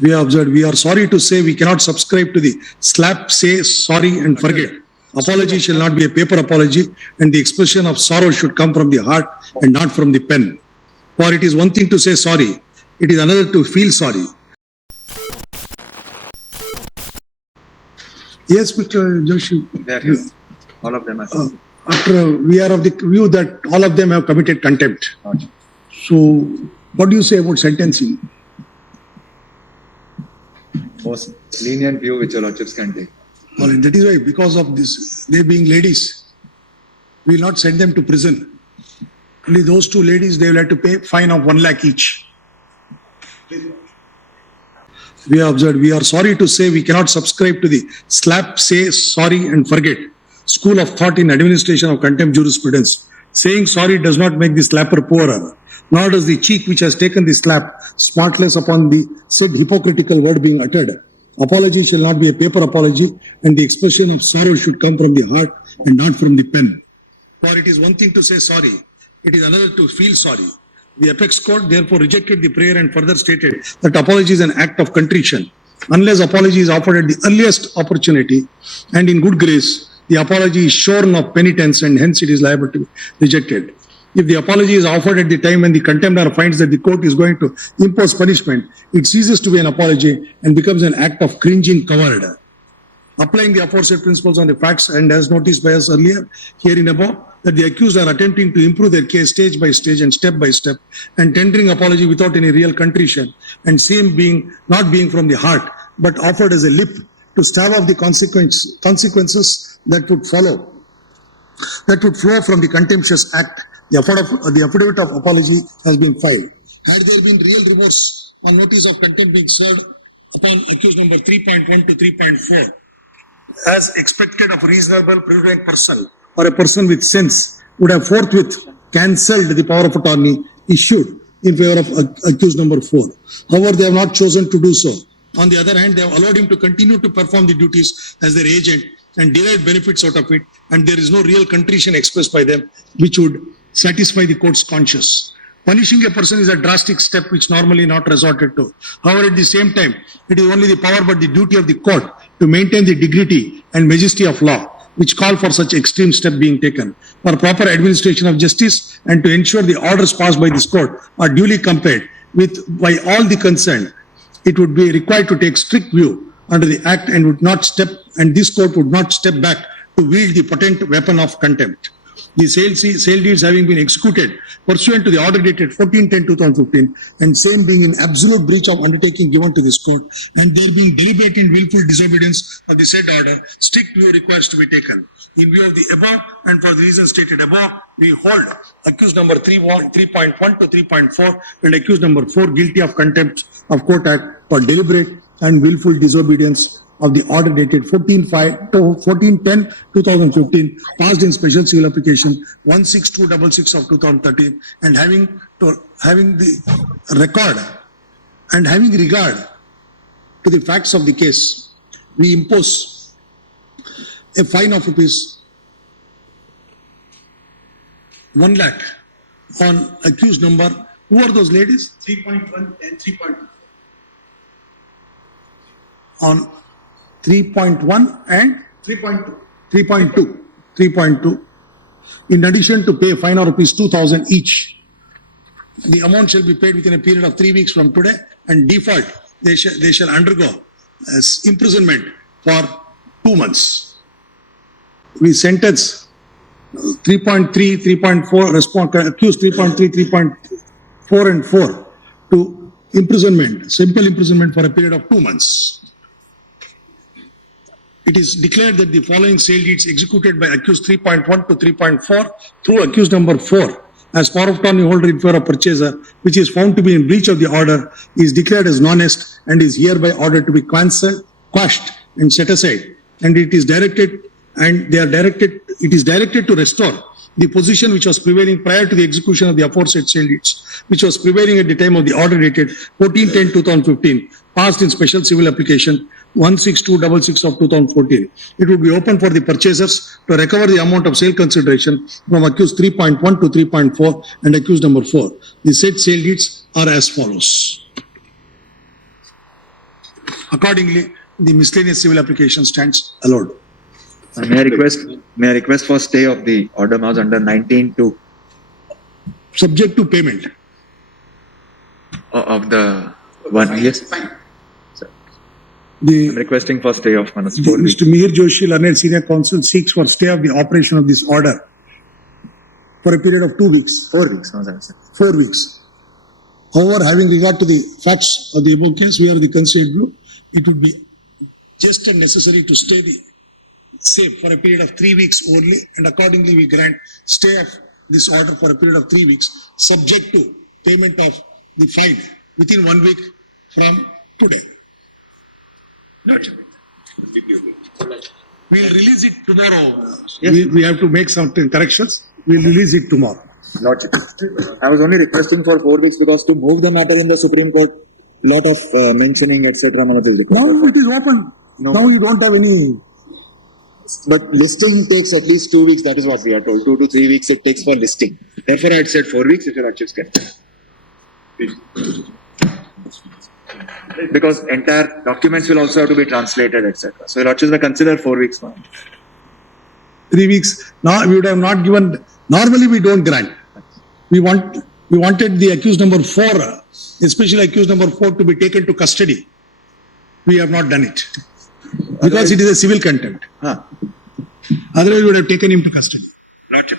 We have observed, we are sorry to say we cannot subscribe to the slap, say, sorry and forget. Apology shall not be a paper apology, and the expression of sorrow should come from the heart and not from the pen. For it is one thing to say sorry, it is another to feel sorry. Yes, Mr. Joshi. Yes, all of them are. After we are of the view that all of them have committed contempt. Okay. So, what do you say about sentencing? Most lenient view which your lordships can take. Well, that is why, because of this, they being ladies, we will not send them to prison. Only those two ladies, they will have to pay fine of 1 lakh each. We have observed, we are sorry to say we cannot subscribe to the slap, say, sorry and forget school of thought in administration of contempt jurisprudence. Saying sorry does not make the slapper poorer, nor does the cheek which has taken the slap smartless upon the said hypocritical word being uttered. Apology shall not be a paper apology, and the expression of sorrow should come from the heart and not from the pen. For it is one thing to say sorry, it is another to feel sorry. The apex court therefore rejected the prayer and further stated that apology is an act of contrition. Unless apology is offered at the earliest opportunity and in good grace, the apology is shorn of penitence and hence it is liable to be rejected. If the apology is offered at the time when the contemptor finds that the court is going to impose punishment, it ceases to be an apology and becomes an act of cringing coward. Applying the aforesaid principles on the facts and as noticed by us earlier, herein above, that the accused are attempting to improve their case stage by stage and step by step and tendering apology without any real contrition and same being not being from the heart but offered as a lip to stave off the consequences that would flow from the contemptuous act. The affidavit of apology has been filed. Had there been real remorse on notice of contempt being served upon accused number 3.1 to 3.4, as expected of reasonable prudent person or a person with sense would have forthwith cancelled the power of attorney issued in favor of accused number 4. However, they have not chosen to do so. On the other hand, they have allowed him to continue to perform the duties as their agent and derive benefits out of it, and there is no real contrition expressed by them which would satisfy the court's conscience. Punishing a person is a drastic step which normally not resorted to. However, at the same time, it is only the power but the duty of the court to maintain the dignity and majesty of law, which call for such extreme step being taken. For proper administration of justice and to ensure the orders passed by this court are duly complied with by all the concerned, it would be required to take strict view under the act and this court would not step back to wield the potent weapon of contempt. The sale deeds having been executed pursuant to the order dated 14/10/2015 and same being in absolute breach of undertaking given to this court and there being deliberate and willful disobedience of the said order, strict view requires to be taken. In view of the above and for the reasons stated above, we hold accused number 3.1 to 3.4 and accused number 4 guilty of contempt of court act for deliberate and willful disobedience of the order dated 14/10/2015 passed in special civil application 16266 of 2013 and having regard to the facts of the case, we impose a fine of rupees 1 lakh on accused number. Who are those ladies? 3.1 and 3.2. On 3.1 and 3.2. 3.2. In addition to pay fine of rupees 2,000 each, the amount shall be paid within a period of 3 weeks from today, and default they shall undergo as imprisonment for 2 months. We sentence 3.3, 3.4 accused 3.3, 3.4 and 4 to imprisonment, simple imprisonment for a period of 2 months. It is declared that the following sale deeds executed by accused 3.1 to 3.4 through accused number 4 as power of attorney holder in favor of purchaser, which is found to be in breach of the order, is declared as non-est and is hereby ordered to be quashed and set aside. And it is directed to restore the position which was prevailing prior to the execution of the aforesaid sale deeds, which was prevailing at the time of the order dated 14/10/2015, passed in special civil application 16266 of 2014. It would be open for the purchasers to recover the amount of sale consideration from accused 3.1 to 3.4 and accused number 4. The said sale deeds are as follows. Accordingly, the miscellaneous civil application stands allowed. May I request for stay of the order mouse under 19(2) Subject to payment. of the one, yes. The I'm requesting for stay of minus 4 weeks. Mr. Mihir Joshi, learned senior counsel, seeks for stay of the operation of this order for a period of 2 weeks. 4 weeks, no, sir. 4 weeks. However, having regard to the facts of the above case, we are the concerned group. It would be just and necessary to stay the same for a period of 3 weeks only, and accordingly we grant stay of this order for a period of 3 weeks, subject to payment of the fine within 1 week from today. We'll release it tomorrow. Yes. We have to make some corrections. We'll release it tomorrow. Lordship. I was only requesting for 4 weeks because to move the matter in the Supreme Court, lot of mentioning, etc. Now it is open. No. Now you don't have any. But listing takes at least 2 weeks. That is what we are told. 2 to 3 weeks it takes for listing. Therefore, I had said 4 weeks if your Lordships can. Because entire documents will also have to be translated, etc. So, your Lordships may consider 4 weeks now. 3 weeks. Now we would have not given. Normally we don't grant. We wanted the accused number 4, especially accused number 4, to be taken to custody. We have not done it because it is a civil contempt. Huh. Otherwise we would have taken him to custody. Lordship.